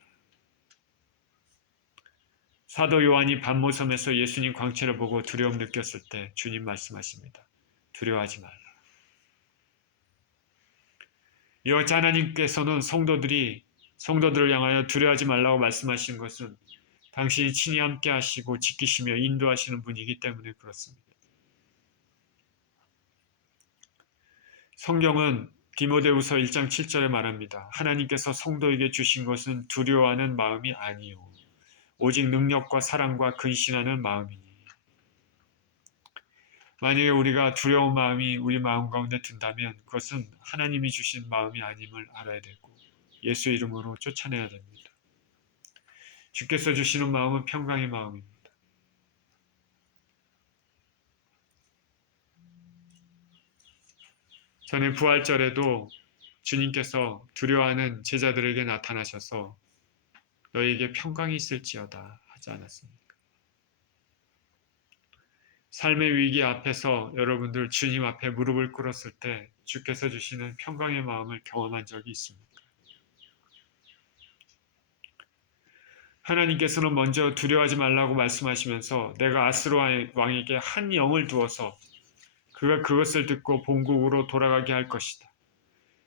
사도 요한이 반모섬에서 예수님 광채를 보고 두려움 느꼈을 때 주님 말씀하십니다. 두려워하지 말라. 여호와 하나님께서는 성도들을 향하여 두려워하지 말라고 말씀하신 것은 당신이 친히 함께 하시고 지키시며 인도하시는 분이기 때문에 그렇습니다. 성경은 디모데후서 1장 7절에 말합니다. 하나님께서 성도에게 주신 것은 두려워하는 마음이 아니요 오직 능력과 사랑과 근신하는 마음이니. 만약에 우리가 두려운 마음이 우리 마음 가운데 든다면 그것은 하나님이 주신 마음이 아님을 알아야 되고 예수 이름으로 쫓아내야 됩니다. 주께서 주시는 마음은 평강의 마음입니다. 전에 부활절에도 주님께서 두려워하는 제자들에게 나타나셔서 너희에게 평강이 있을지어다 하지 않았습니까? 삶의 위기 앞에서 여러분들 주님 앞에 무릎을 꿇었을 때 주께서 주시는 평강의 마음을 경험한 적이 있습니까? 하나님께서는 먼저 두려워하지 말라고 말씀하시면서 내가 아스로 왕에게 한 영을 두어서 그가 그것을 듣고 본국으로 돌아가게 할 것이다.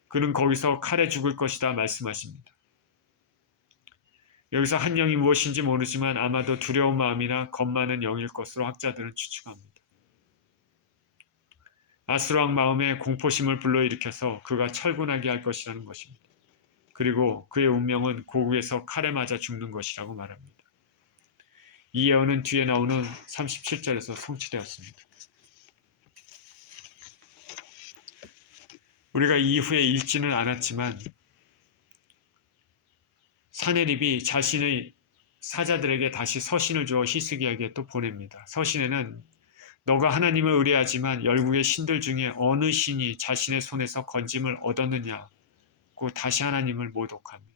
그는 거기서 칼에 죽을 것이다 말씀하십니다. 여기서 한 영이 무엇인지 모르지만 아마도 두려운 마음이나 겁 많은 영일 것으로 학자들은 추측합니다. 아스로 왕 마음에 공포심을 불러일으켜서 그가 철군하게 할 것이라는 것입니다. 그리고 그의 운명은 고국에서 칼에 맞아 죽는 것이라고 말합니다. 이 예언은 뒤에 나오는 37절에서 성취되었습니다. 우리가 이후에 읽지는 않았지만 사네립이 자신의 사자들에게 다시 서신을 주어 히스기야에게 또 보냅니다. 서신에는 너가 하나님을 의뢰하지만 열국의 신들 중에 어느 신이 자신의 손에서 건짐을 얻었느냐고 다시 하나님을 모독합니다.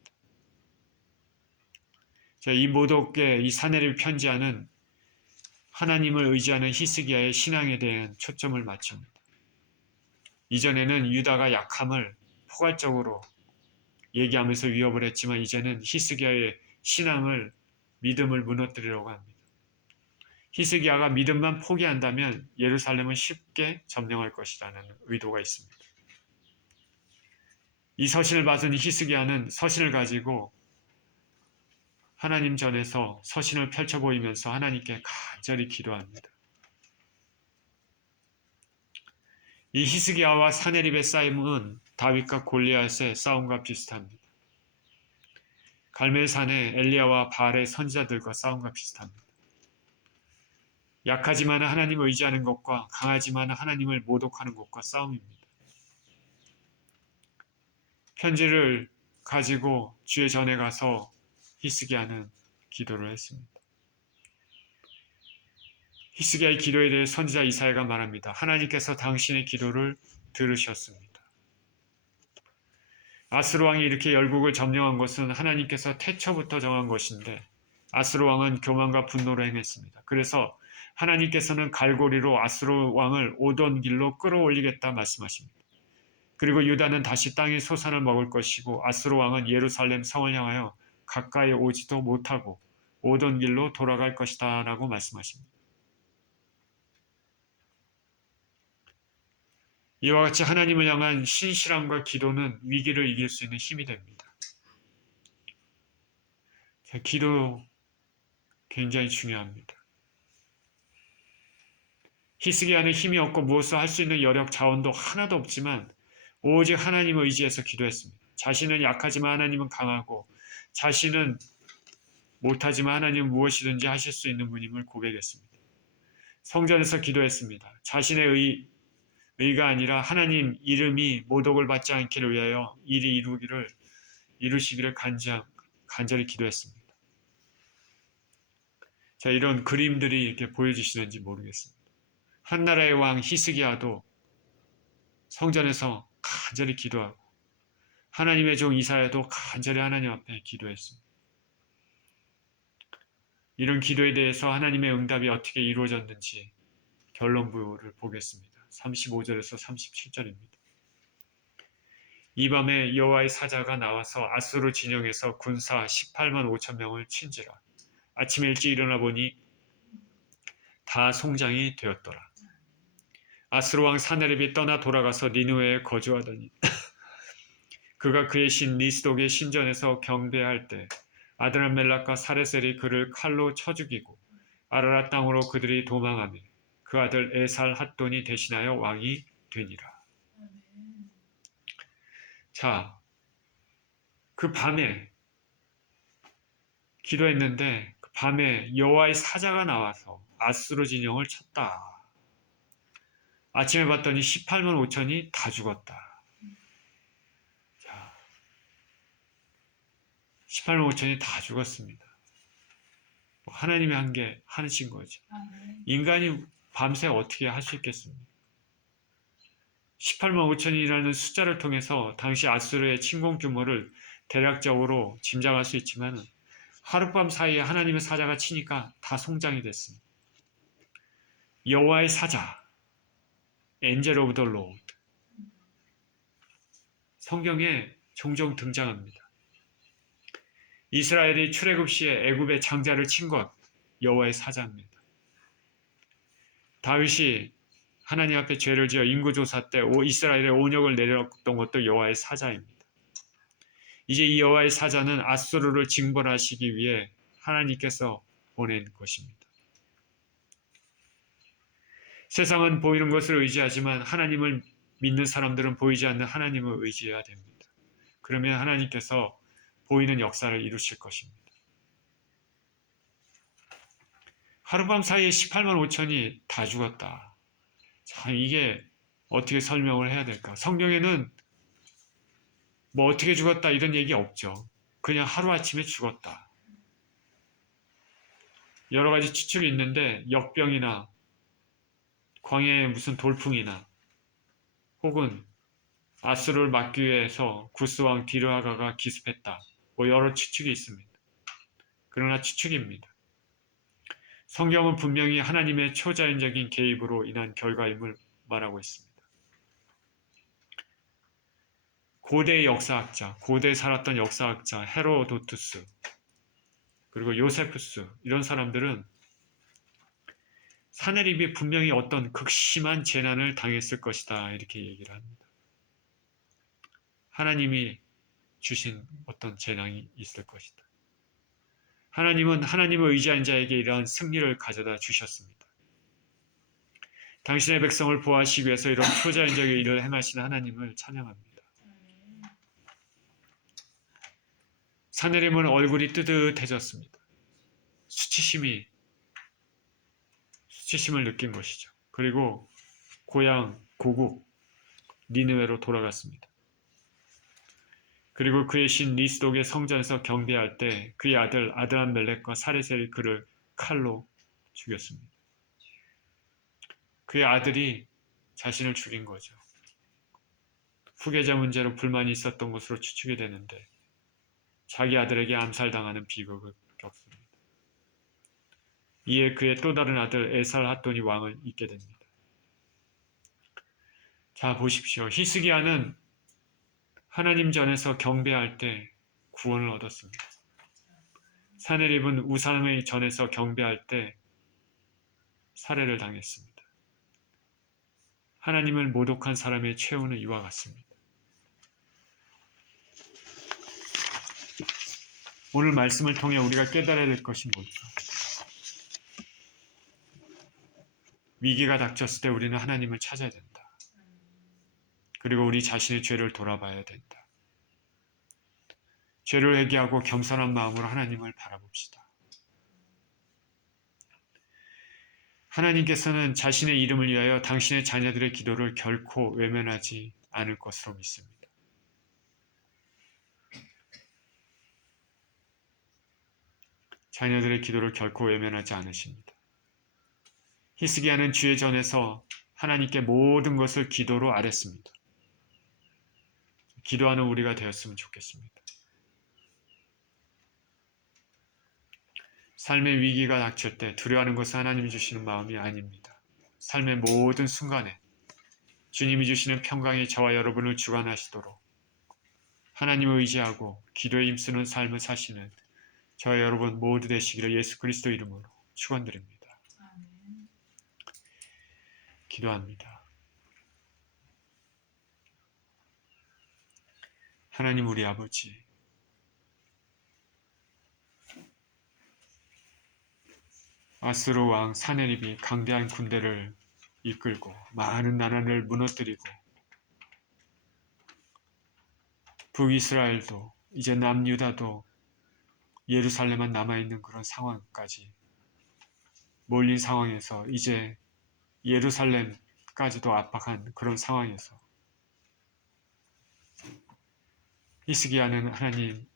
이 모독의 이 사내를 편지하는 하나님을 의지하는 히스기야의 신앙에 대한 초점을 맞춥니다. 이전에는 유다가 약함을 포괄적으로 얘기하면서 위협을 했지만 이제는 히스기야의 신앙을 믿음을 무너뜨리려고 합니다. 히스기야가 믿음만 포기한다면 예루살렘은 쉽게 점령할 것이라는 의도가 있습니다. 이 서신을 받은 히스기야는 서신을 가지고 하나님 전에서 서신을 펼쳐 보이면서 하나님께 간절히 기도합니다. 이 히스기야와 사네립의 싸움은 다윗과 골리앗의 싸움과 비슷합니다. 갈멜산의 엘리야와 바알의 선지자들과 싸움과 비슷합니다. 약하지만 하나님을 의지하는 것과 강하지만 하나님을 모독하는 것과 싸움입니다. 편지를 가지고 주의 전에 가서 히스기야는 기도를 했습니다. 히스기야의 기도에 대해 선지자 이사야가 말합니다. 하나님께서 당신의 기도를 들으셨습니다. 아스로 왕이 이렇게 열국을 점령한 것은 하나님께서 태초부터 정한 것인데 아스로 왕은 교만과 분노로 행했습니다. 그래서 하나님께서는 갈고리로 아스로 왕을 오던 길로 끌어올리겠다 말씀하십니다. 그리고 유다는 다시 땅의 소산을 먹을 것이고 아스로 왕은 예루살렘 성을 향하여 가까이 오지도 못하고 오던 길로 돌아갈 것이다 라고 말씀하십니다. 이와 같이 하나님을 향한 신실함과 기도는 위기를 이길 수 있는 힘이 됩니다. 기도 굉장히 중요합니다. 히스기야는 힘이 없고 무엇을 할 수 있는 여력 자원도 하나도 없지만 오직 하나님을 의지해서 기도했습니다. 자신은 약하지만 하나님은 강하고 자신은 못하지만 하나님은 무엇이든지 하실 수 있는 분임을 고백했습니다. 성전에서 기도했습니다. 자신의 의가 아니라 하나님 이름이 모독을 받지 않기를 위하여 일이 이루시기를 간절히 기도했습니다. 이런 그림들이 이렇게 보여주시는지 모르겠습니다. 한나라의 왕 히스기야도 성전에서 간절히 기도하고 하나님의 종 이사야도 간절히 하나님 앞에 기도했습니다. 이런 기도에 대해서 하나님의 응답이 어떻게 이루어졌는지 결론부를 보겠습니다. 35절에서 37절입니다. 이 밤에 여호와의 사자가 나와서 아수르 진영에서 군사 18만 5천 명을 친지라. 아침에 일찍 일어나 보니 다 송장이 되었더라. 아수르 왕 사네립이 떠나 돌아가서 니느웨에 거주하더니 그가 그의 신 리스독의 신전에서 경배할 때 아드람멜락과 사레셀이 그를 칼로 쳐 죽이고 아라랏 땅으로 그들이 도망하며 그 아들 에살 핫돈이 대신하여 왕이 되니라. 자, 그 밤에 기도했는데 그 밤에 여호와의 사자가 나와서 아수르 진영을 쳤다. 아침에 봤더니 18만 5천이 다 죽었다. 자, 18만 5천이 다 죽었습니다. 하나님이 한 게 하신 거죠. 인간이 밤새 어떻게 할 수 있겠습니까? 18만 5천이라는 숫자를 통해서 당시 아수르의 침공 규모를 대략적으로 짐작할 수 있지만 하룻밤 사이에 하나님의 사자가 치니까 다 송장이 됐습니다. 여호와의 사자, Angel of the Lord. 성경에 종종 등장합니다. 이스라엘이 출애굽 시에 애굽의 장자를 친 것, 여호와의 사자입니다. 다윗이 하나님 앞에 죄를 지어 인구조사 때 이스라엘의 온역을 내렸던 것도 여호와의 사자입니다. 이제 이 여호와의 사자는 앗수르를 징벌하시기 위해 하나님께서 보낸 것입니다. 세상은 보이는 것을 의지하지만 하나님을 믿는 사람들은 보이지 않는 하나님을 의지해야 됩니다. 그러면 하나님께서 보이는 역사를 이루실 것입니다. 하룻밤 사이에 18만 5천이 다 죽었다. 참 이게 어떻게 설명을 해야 될까? 성경에는 뭐 어떻게 죽었다 이런 얘기 없죠. 그냥 하루아침에 죽었다. 여러 가지 추측이 있는데 역병이나 광야의 무슨 돌풍이나 혹은 아수르를 막기 위해서 구스왕 디르하가가 기습했다. 뭐 여러 추측이 있습니다. 그러나 추측입니다. 성경은 분명히 하나님의 초자연적인 개입으로 인한 결과임을 말하고 있습니다. 고대의 역사학자, 고대에 살았던 역사학자 헤로도투스, 그리고 요세푸스 이런 사람들은 사내립이 분명히 어떤 극심한 재난을 당했을 것이다 이렇게 얘기를 합니다. 하나님이 주신 어떤 재난이 있을 것이다. 하나님은 하나님을 의지한 자에게 이러한 승리를 가져다 주셨습니다. 당신의 백성을 보호하시기 위해서 이런 초자연적인 일을 행하신 하나님을 찬양합니다. 사내림은 얼굴이 뜨뜻해졌습니다. 수치심을 느낀 것이죠. 그리고 고향 고국 니느웨로 돌아갔습니다. 그리고 그의 신 리스독의 성전에서 경배할 때 그의 아들 아드람멜렉과 사레셀이 그를 칼로 죽였습니다. 그의 아들이 자신을 죽인 거죠. 후계자 문제로 불만이 있었던 것으로 추측이 되는데 자기 아들에게 암살당하는 비극을 겪습니다. 이에 그의 또 다른 아들 에살핫돈이 왕을 잇게 됩니다. 자 보십시오. 히스기야는 하나님 전에서 경배할 때 구원을 얻었습니다. 사내립은 우상의 전에서 경배할 때 살해를 당했습니다. 하나님을 모독한 사람의 최후는 이와 같습니다. 오늘 말씀을 통해 우리가 깨달아야 될 것이 뭘까? 위기가 닥쳤을 때 우리는 하나님을 찾아야 된다. 그리고 우리 자신의 죄를 돌아봐야 된다. 죄를 회개하고 겸손한 마음으로 하나님을 바라봅시다. 하나님께서는 자신의 이름을 위하여 당신의 자녀들의 기도를 결코 외면하지 않을 것으로 믿습니다. 자녀들의 기도를 결코 외면하지 않으십니다. 히스기야는 주의 전에서 하나님께 모든 것을 기도로 아뢰습니다. 기도하는 우리가 되었으면 좋겠습니다. 삶의 위기가 닥칠 때 두려워하는 것은 하나님이 주시는 마음이 아닙니다. 삶의 모든 순간에 주님이 주시는 평강이 저와 여러분을 주관하시도록 하나님을 의지하고 기도에 힘쓰는 삶을 사시는 저와 여러분 모두 되시기를 예수 그리스도 이름으로 축원드립니다. 기도합니다. 하나님 우리 아버지, 아수르 왕 사네립이 강대한 군대를 이끌고 많은 나라를 무너뜨리고 북이스라엘도 이제 남유다도 예루살렘만 남아있는 그런 상황까지 몰린 상황에서 이제 예루살렘까지도 압박한 그런 상황에서 히스기야는 하나님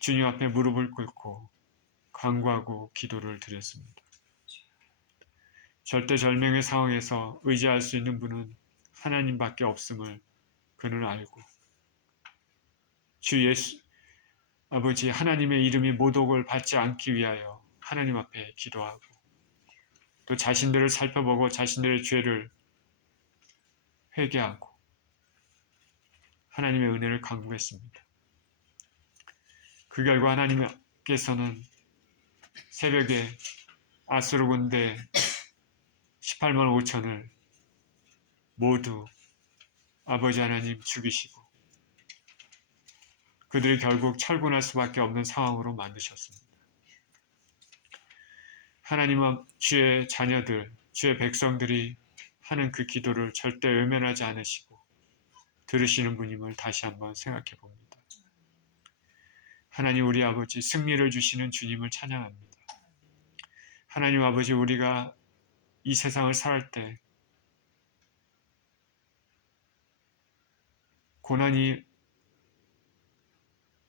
주님 앞에 무릎을 꿇고 간구하고 기도를 드렸습니다. 절대절명의 상황에서 의지할 수 있는 분은 하나님밖에 없음을 그는 알고 주 예수 아버지 하나님의 이름이 모독을 받지 않기 위하여 하나님 앞에 기도하고 또 자신들을 살펴보고 자신들의 죄를 회개하고 하나님의 은혜를 간구했습니다. 그 결과 하나님께서는 새벽에 아수르 군대 18만 5천을 모두 아버지 하나님 죽이시고 그들이 결국 철군할 수밖에 없는 상황으로 만드셨습니다. 하나님은 주의 자녀들, 주의 백성들이 하는 그 기도를 절대 외면하지 않으시고 들으시는 분임을 다시 한번 생각해 봅니다. 하나님 우리 아버지 승리를 주시는 주님을 찬양합니다. 하나님 아버지 우리가 이 세상을 살 때 고난이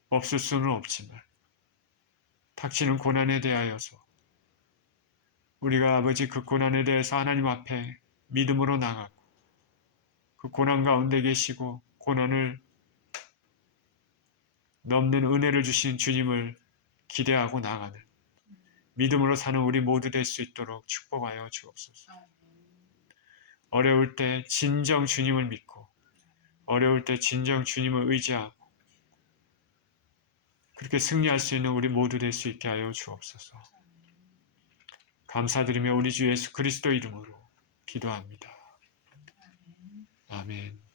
없을 수는 없지만 닥치는 고난에 대하여서 우리가 아버지 그 고난에 대해서 하나님 앞에 믿음으로 나가고 그 고난 가운데 계시고 고난을 넘는 은혜를 주신 주님을 기대하고 나가는 믿음으로 사는 우리 모두 될 수 있도록 축복하여 주옵소서. 어려울 때 진정 주님을 믿고 어려울 때 진정 주님을 의지하고 그렇게 승리할 수 있는 우리 모두 될 수 있게 하여 주옵소서. 감사드리며 우리 주 예수 그리스도 이름으로 기도합니다. 아멘.